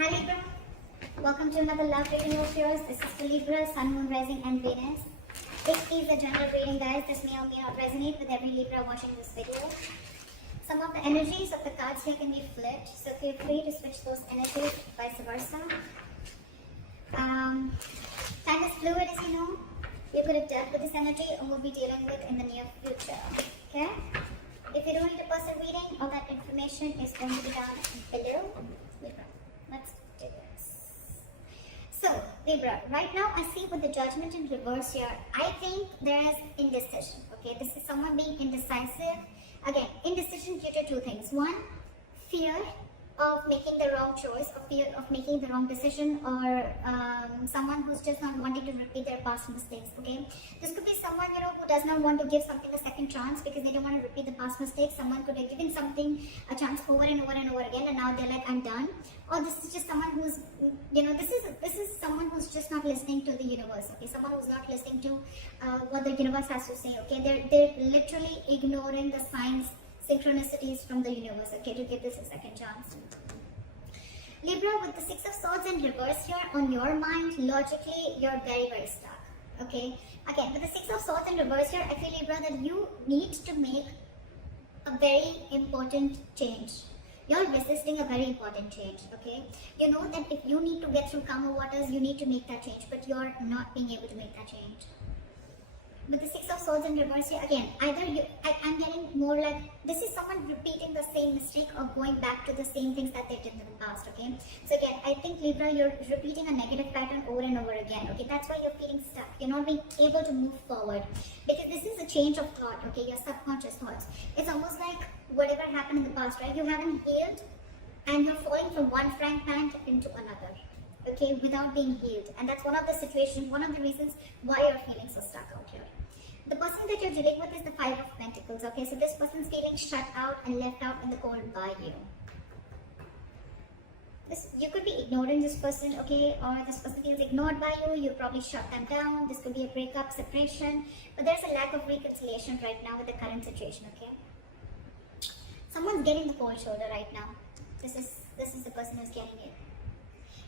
Hi Libra, welcome to another love reading of yours. This is for Libra, Sun, Moon, Rising and Venus. It is a general reading, guys. This may or may not resonate with every Libra watching this video. Some of the energies of the cards here can be flipped, so feel free to switch those energies, vice versa. Time is fluid, as you know. You could have dealt with this energy or will be dealing with in the near future. Okay? If you don't need a personal reading, all that information is going to be down below. Libra, let's do this. So, Libra, right now I see with the judgment in reverse here, I think there is indecision. Okay, this is someone being indecisive. Again, indecision due to two things. One, fear of making the wrong choice, or fear of making the wrong decision, or someone who's just not wanting to repeat their past mistakes. Okay, this could be someone, you know, who does not want to give something a second chance because they don't want to repeat the past mistakes. Someone could have given something a chance over and over and over again, and now they're like, I'm done. Or this is just someone who's, you know, this is someone who's just not listening to the universe. Okay, someone who's not listening to what the universe has to say. Okay, they're literally ignoring the signs, synchronicities from the universe, okay, to give this a second chance. Libra, with the Six of Swords in reverse here, on your mind, logically, you're very, very stuck, okay? Again, with the Six of Swords in reverse here, I feel, Libra, that you need to make a very important change. You're resisting a very important change, okay? You know that if you need to get through calmer waters, you need to make that change, but you're not being able to make that change. With the Six of Swords in reverse here, again, either I'm getting more like, this is someone repeating the same mistake or going back to the same things that they did in the past, okay? So again, I think, Libra, you're repeating a negative pattern over and over again, okay? That's why you're feeling stuck. You're not being able to move forward because this is a change of thought, okay? Your subconscious thoughts. It's almost like whatever happened in the past, right? You haven't healed and you're falling from one frying pan into another, okay, without being healed. And that's one of the situations, one of the reasons why you're feeling so stuck out here. The person that you're dealing with is the Five of Pentacles, okay? So this person's feeling shut out and left out in the cold by you. You could be ignoring this person, okay? Or this person feels ignored by you. You probably shut them down. This could be a breakup, separation. But there's a lack of reconciliation right now with the current situation, okay? Someone's getting the cold shoulder right now. This is the person who's getting it.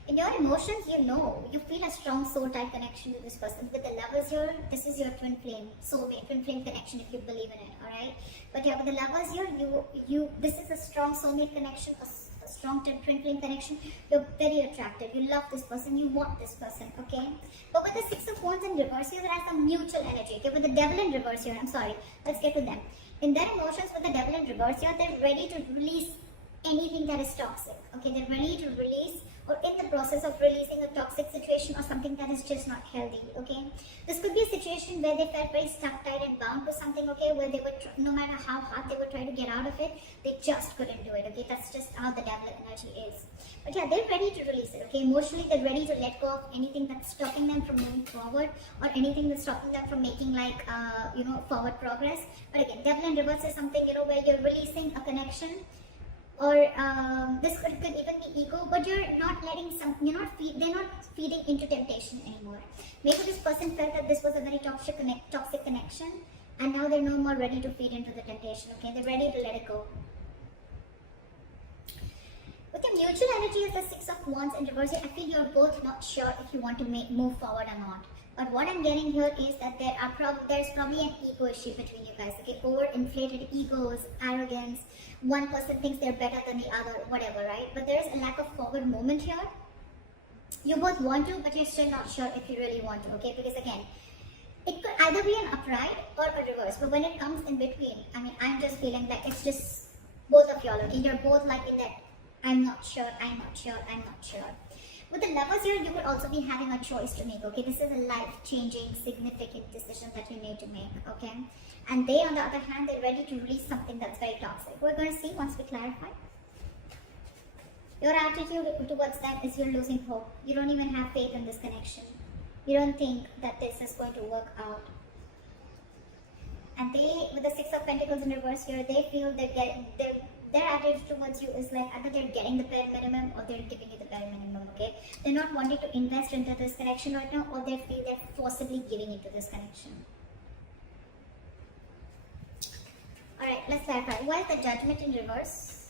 In your emotions, you feel a strong soul type connection to this person. With the Lovers here, this is your twin flame, soulmate, twin flame connection if you believe in it, alright? But here with the Lovers here, this is a strong soulmate connection, a strong twin flame connection. You're very attracted, you love this person, you want this person, okay? But with the Six of Wands in reverse here, there is some mutual energy, okay? With the Devil in reverse here, I'm sorry, let's get to them. In their emotions, with the Devil in reverse here, they're ready to release anything that is toxic, okay? They're ready to release or in the process of releasing a toxic situation or something that is just not healthy, okay? This could be a situation where they felt very stuck, tied and bound to something, okay? Where they would, no matter how hard they would try to get out of it, they just couldn't do it, okay? That's just how the Devil energy is. But yeah, they're ready to release it, okay? Emotionally, they're ready to let go of anything that's stopping them from moving forward or anything that's stopping them from making like, forward progress. But again, Devil in reverse is something, where you're releasing a connection, or this could even be ego, but you're not letting they're not feeding into temptation anymore. Maybe this person felt that this was a very toxic connection, and now they're no more ready to feed into the temptation, okay? They're ready to let it go. With the mutual energy of the Six of Wands in reverse, I feel you're both not sure if you want to move forward or not. But what I'm getting here is that there's probably an ego issue between you guys, okay? Overinflated egos, arrogance. One person thinks they're better than the other, whatever, right? But there is a lack of forward movement here. You both want to, but you're still not sure if you really want to, okay? Because again, it could either be an upright or a reverse. But when it comes in between, I'm just feeling that it's just both of y'all, okay? You're both like in that, I'm not sure, I'm not sure, I'm not sure. With the Lovers here, you could also be having a choice to make, okay? This is a life-changing, significant decision that you need to make, okay? And they, on the other hand, they're ready to release something that's very toxic. We're going to see once we clarify. Your attitude towards them is you're losing hope. You don't even have faith in this connection. You don't think that this is going to work out. And they, with the Six of Pentacles in reverse here, they feel their attitude towards you is like either they're getting the bare minimum or they're giving you the bare minimum, okay? They're not wanting to invest into this connection right now, or they feel they're forcibly giving into this connection. Alright, let's clarify. Why is the Judgment in reverse?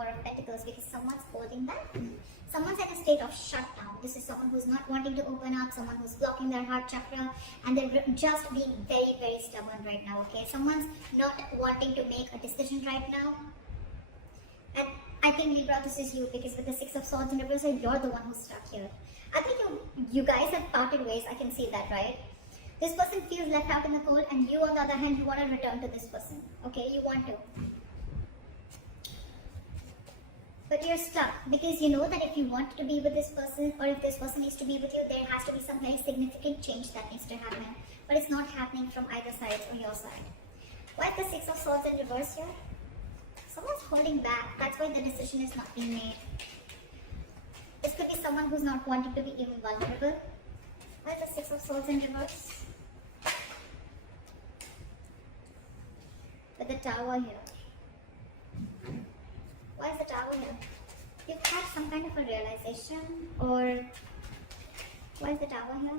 Four of Pentacles, because someone's holding back. Someone's at a state of shutdown. This is someone who's not wanting to open up, someone who's blocking their heart chakra, and they're just being very, very stubborn right now, okay? Someone's not wanting to make a decision right now. And I think, Libra, this is you, because with the Six of Swords in reverse, you're the one who's stuck here. I think you guys have parted ways. I can see that, right? This person feels left out in the cold, and you, on the other hand, you want to return to this person, okay? You want to. But you're stuck, because you know that if you want to be with this person, or if this person needs to be with you, there has to be some very significant change that needs to happen. But it's not happening from either side or your side. Why is the Six of Swords in reverse here? Someone's holding back. That's why the decision is not being made. This could be someone who's not wanting to be even vulnerable. Why is the Six of Swords in reverse? With the Tower here. Why is the Tower here? You've had some kind of a realization, or why is the Tower here?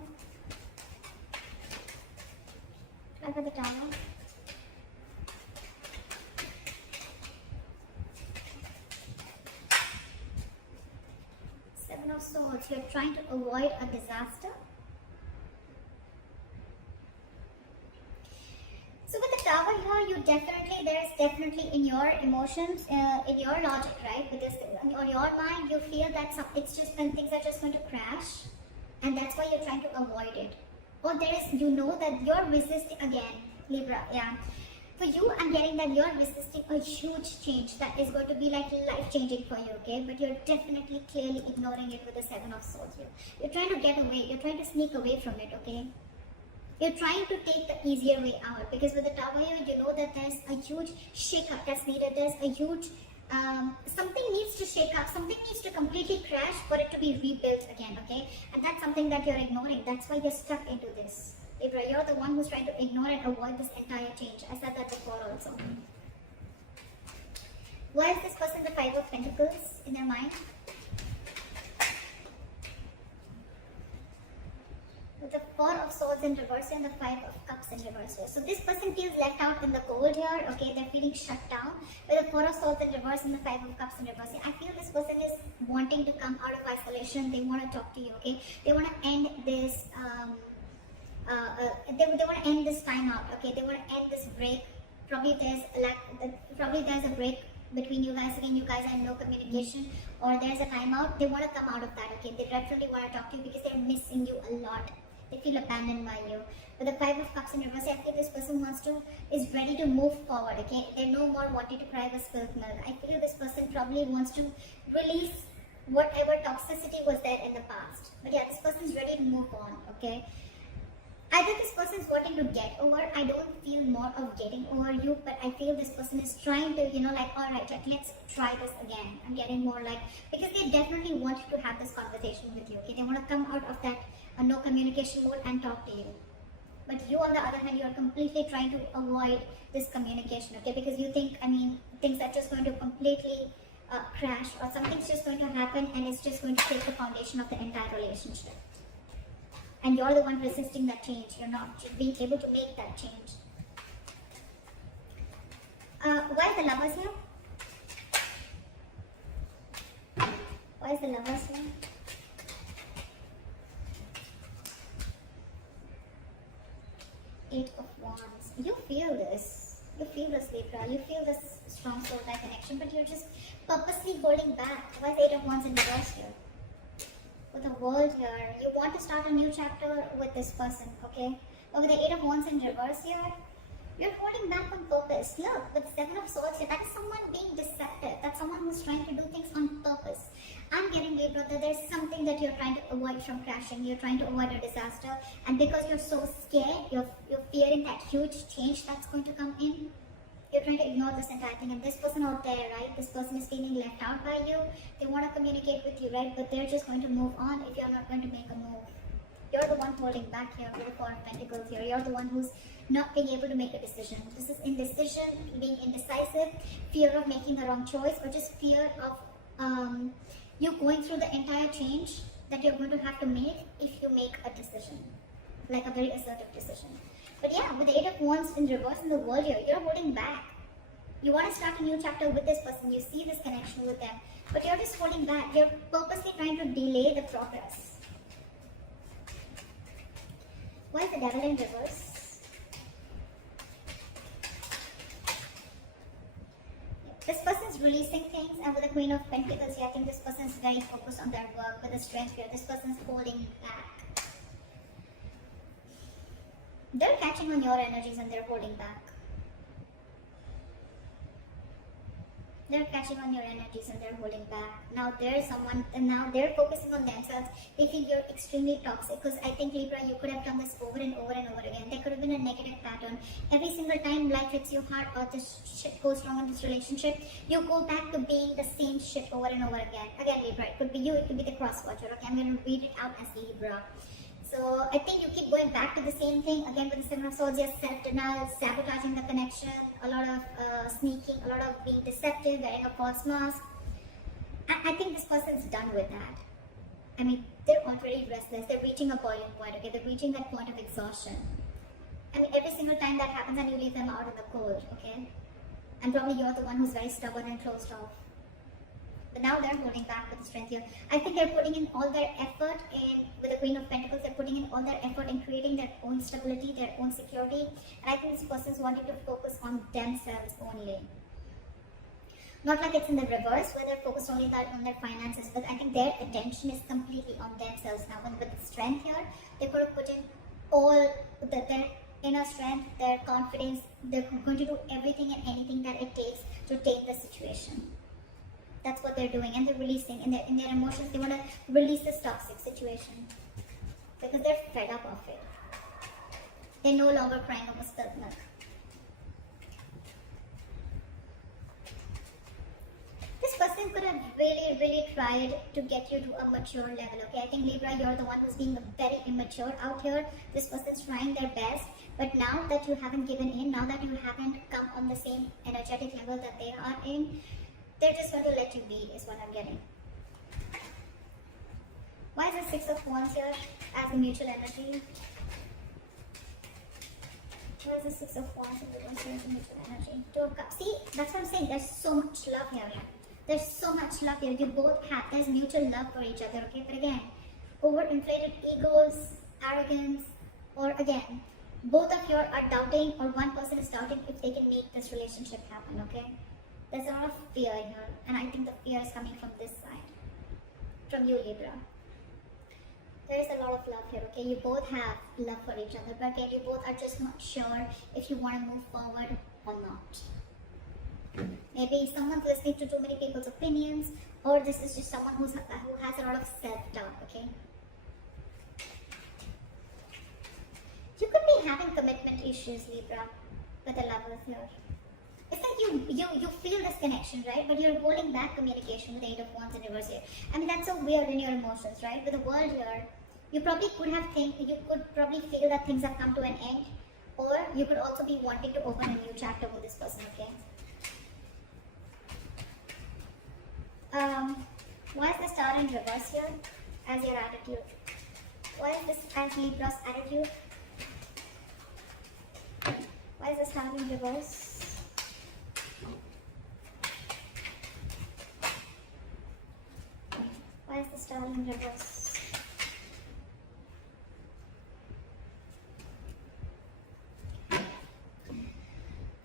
Why for the Tower? Seven of Swords. You're trying to avoid a disaster. So with the Tower here, there's definitely in your emotions, in your logic, right? Because on your mind, you feel that it's just when things are just going to crash, and that's why you're trying to avoid it. Or you know that you're resisting again, Libra, yeah. For you, I'm getting that you're resisting a huge change that is going to be like life-changing for you, okay? But you're definitely clearly ignoring it with the Seven of Swords here. You're trying to get away, you're trying to sneak away from it, okay? You're trying to take the easier way out, because with the Tower here, you know that there's a huge shake-up that's needed. There's a huge, something needs to shake up, something needs to completely crash for it to be rebuilt again, okay? And that's something that you're ignoring. That's why you're stuck into this. Libra, you're the one who's trying to ignore and avoid this entire change. I said that before also. Why is this person the Five of Pentacles in their mind? With the Four of Swords in reverse and the Five of Cups in reverse. So this person feels left out in the cold here, okay? They're feeling shut down. With the Four of Swords in reverse and the Five of Cups in reverse, I feel this person is wanting to come out of isolation. They want to talk to you, okay? They want to end this, they want to end this time out, okay? They want to end this break. Probably there's a break between you guys. Again, you guys are in no communication, or there's a timeout. They want to come out of that, okay? They definitely want to talk to you because they're missing you a lot. They feel abandoned by you. With the Five of Cups in reverse, I feel this person is ready to move forward, okay? They're no more wanting to cry the spilled milk. I feel this person probably wants to release whatever toxicity was there in the past. But yeah, this person is ready to move on, okay? Either this person is wanting to get over. I don't feel more of getting over you, but I feel this person is trying to, alright, let's try this again. I'm getting more because they definitely want to have this conversation with you, okay? They want to come out of that no communication mode and talk to you. But you, on the other hand, you are completely trying to avoid this communication, okay? Because you think, things are just going to completely crash, or something's just going to happen and it's just going to take the foundation of the entire relationship. And you're the one resisting that change. You're not being able to make that change. Why is the Lovers here? Why is the Lovers here? Eight of Wands. You feel this. You feel this, Libra. You feel this strong soul-like connection, but you're just purposely holding back. Why is the Eight of Wands in reverse here? With the World here, you want to start a new chapter with this person, okay? But with the Eight of Wands in reverse here, you're holding back on purpose. Look, with the Seven of Swords here, that is someone being deceptive. That's someone who's trying to do things on purpose. I'm getting, Libra, that there's something that you're trying to avoid from crashing. You're trying to avoid a disaster, and because you're so scared, you're fearing that huge change that's going to come in. You're trying to ignore this entire thing, and this person out there, right? This person is feeling left out by you. They want to communicate with you, right? But they're just going to move on if you're not going to make a move. You're the one holding back here with the Four of Pentacles here. You're the one who's not being able to make a decision. This is indecision, being indecisive, fear of making the wrong choice, or just fear of you going through the entire change that you're going to have to make if you make a decision, like a very assertive decision. But yeah, with the Eight of Wands in reverse in the World here, you're holding back. You want to start a new chapter with this person. You see this connection. connection with them. But you're just holding back. You're purposely trying to delay the progress. Why is the devil in reverse? This person is releasing things, and with the Queen of Pentacles here, I think this person is very focused on their work with the strength here. This person is holding back. They're catching on your energies and they're holding back. They're catching on your energies and they're holding back. Now there's someone, and now they're focusing on themselves. They think you're extremely toxic, because I think, Libra, you could have done this over and over and over again. There could have been a negative pattern. Every single time life hits you hard or this shit goes wrong in this relationship, you go back to being the same shit over and over again. Again, Libra, it could be you, it could be the cross watcher. Okay, I'm going to read it out as Libra. So I think you keep going back to the same thing. Again, with the Seven of Swords, yes, self-denial, sabotaging the connection, a lot of sneaking, a lot of being deceptive, wearing a false mask. I think this person's done with that. I mean, they're already restless. They're reaching a boiling point, okay? They're reaching that point of exhaustion. I mean, every single time that happens and you leave them out in the cold, okay? And probably you're the one who's very stubborn and closed off. But now they're holding back with the strength here. I think they're putting in all their effort in, with the Queen of Pentacles, they're putting in all their effort in creating their own stability, their own security. And I think this person's wanting to focus on themselves only. Not like it's in the reverse, where they're focused only on their finances, but I think their attention is completely on themselves now. And with the strength here, they could have put in all their inner strength, their confidence. They're going to do everything and anything that it takes to take the situation. That's what they're doing, and they're releasing in their emotions. They want to release this toxic situation because they're fed up of it. They're no longer crying over spilled milk. This person could have really tried to get you to a mature level, okay? I think, Libra, you're the one who's being very immature out here. This person's trying their best, but now that you haven't given in, now that you haven't come on the same energetic level that they are in, they're just going to let you be, is what I'm getting. Why is the Six of Wands here as a mutual energy? Why is the Six of Wands in reverse here as a mutual energy? Two of Cups. See, that's what I'm saying. There's so much love here. There's so much love here. You both have, there's mutual love for each other, okay? But again, overinflated egos, arrogance, or again, both of you are doubting, or one person is doubting if they can make this relationship happen, okay? There's a lot of fear here, and I think the fear is coming from this side, from you, Libra. There is a lot of love here, okay? You both have love for each other, but again, you both are just not sure if you want to move forward or not. Maybe someone's listening to too many people's opinions, or this is just someone who has a lot of self-doubt, okay? You could be having commitment issues, Libra, with the Lovers here. It's like you feel this connection, right? But you're holding back communication with the Eight of Wands in reverse here. I mean, that's so weird in your emotions, right? With the World here, you probably could probably feel that things have come to an end, or you could also be wanting to open a new chapter with this person, okay? Why is the Star in reverse here as your attitude? Why is this as Libra's attitude? Why is the Star in reverse? Why is the Star in reverse?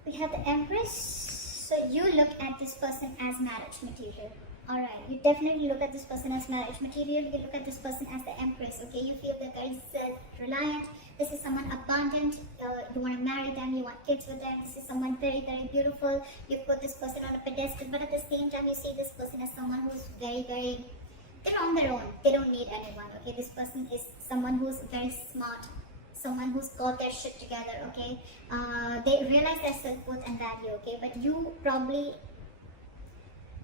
We have the Empress. So you look at this person as marriage material. Alright, you definitely look at this person as marriage material. You look at this person as the Empress, okay? You feel that they're self-reliant. This is someone abundant. You want to marry them, you want kids with them. This is someone very beautiful. You put this person on a pedestal, but at the same time, you see this person as someone who's very they're on their own. They don't need anyone, okay? This person is someone who's very smart, someone who's got their shit together, okay? They realize their self-worth and value, okay? But you probably,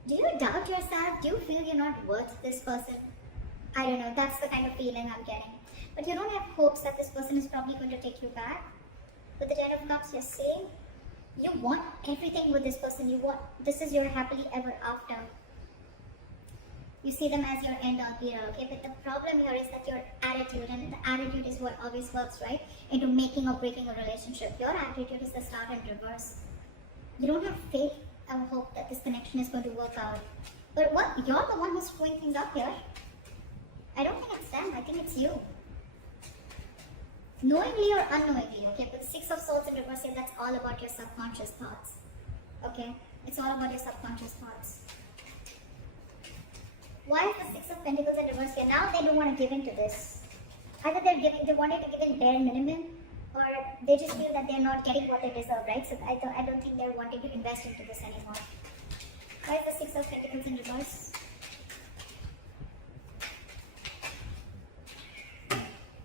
do you doubt yourself? Do you feel you're not worth this person? I don't know, that's the kind of feeling I'm getting. But you don't have hopes that this person is probably going to take you back. With the Ten of Cups, you're saying you want everything with this person. You want, this is your happily ever after. You see them as your end all be all, okay? But the problem here is that your attitude, and the attitude is what always works, right? Into making or breaking a relationship. Your attitude is the Star in reverse. You don't have faith I hope that this connection is going to work out. But what? You're the one who's screwing things up here. I don't think it's them. I think it's you. Knowingly or unknowingly, okay? But the Six of Swords in reverse here, that's all about your subconscious thoughts. Okay? It's all about your subconscious thoughts. Why is the Six of Pentacles in reverse here? Now they don't want to give in to this. Either they wanted to give in bare minimum, or they just feel that they're not getting what they deserve, right? So I don't think they're wanting to invest into this anymore. Why is the Six of Pentacles in reverse?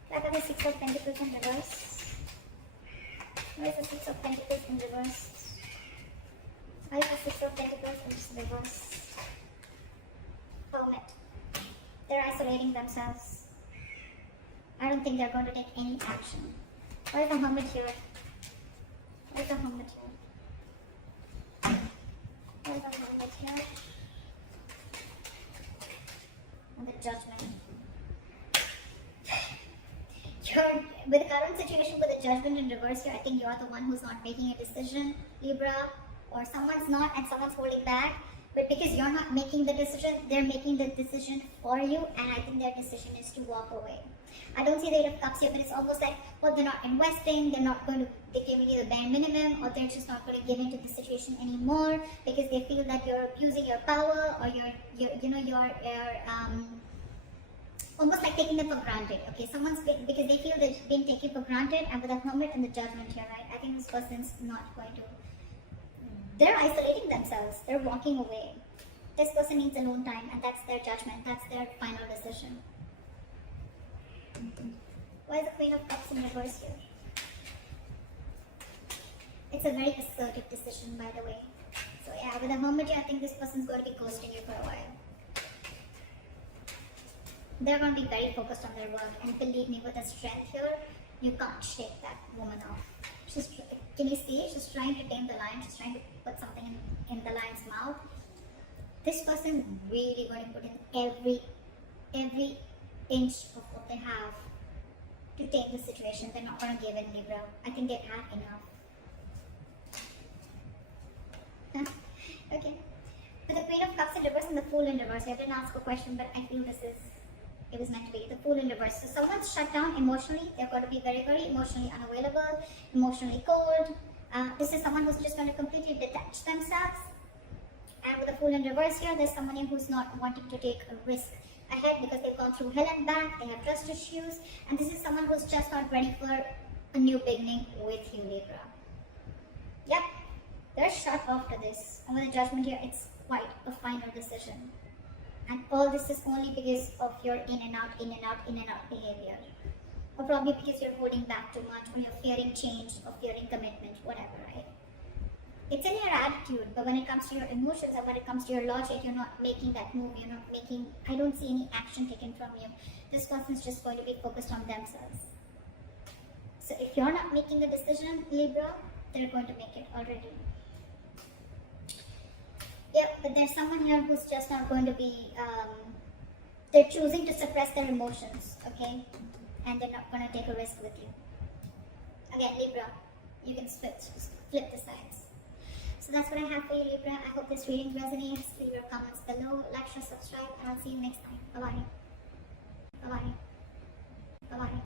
Why are the Six of Pentacles in reverse? Why is the Six of Pentacles in reverse? Why is the Six of Pentacles in reverse? Hermit. They're isolating themselves. I don't think they're going to take any action. Why is the Hermit here? Why is the Hermit here? Why is the Hermit here? And the Judgment. With the current situation with the Judgment in reverse here, I think you're the one who's not making a decision, Libra, or someone's not and someone's holding back. But because you're not making the decision, they're making the decision for you, and I think their decision is to walk away. I don't see the Eight of Cups here, but it's almost like, well, they're not investing, they're giving you the bare minimum, or they're just not going to give into the situation anymore because they feel that you're abusing your power, or you're almost like taking them for granted. Okay, because they feel they've been taken for granted, and with the Hermit and the Judgment here, right? I think this person's not going to. They're isolating themselves. They're walking away. This person needs alone time, and that's their judgment. That's their final decision. Why is the Queen of Cups in reverse here? It's a very assertive decision, by the way. So yeah, with the Hermit, I think this person's going to be ghosting you for a while. They're going to be very focused on their work, and believe me, with the strength here, you can't shake that woman off. Can you see? She's trying to tame the lion. She's trying to put something in the lion's mouth. This person really going to put in every inch of what they have to tame the situation. They're not going to give in, Libra. I think they've had enough. Okay. With the Queen of Cups in reverse and the Fool in reverse, I didn't ask a question, but I feel it was meant to be. The Fool in reverse. So someone's shut down emotionally. They're going to be very, very emotionally unavailable, emotionally cold. This is someone who's just going to completely detach themselves. And with the Fool in reverse here, there's someone who's not wanting to take a risk ahead because they've gone through hell and back. They have trust issues. And this is someone who's just not ready for a new beginning with you, Libra. Yep. They're shut after this. And with the Judgment here, it's quite a final decision. And all this is only because of your in and out behavior. Or probably because you're holding back too much, or you're fearing change, or fearing commitment, whatever, right? It's in your attitude, but when it comes to your emotions or when it comes to your logic, you're not making that move, I don't see any action taken from you. This person's just going to be focused on themselves. So if you're not making the decision, Libra, they're going to make it already. Yeah, but there's someone here who's just not going to be, they're choosing to suppress their emotions, okay? And they're not going to take a risk with you. Again, Libra, you can flip the sides. So that's what I have for you, Libra. I hope this reading resonates. Leave your comments below, like, share, subscribe, and I'll see you next time. Bye-bye. Bye-bye. Bye-bye.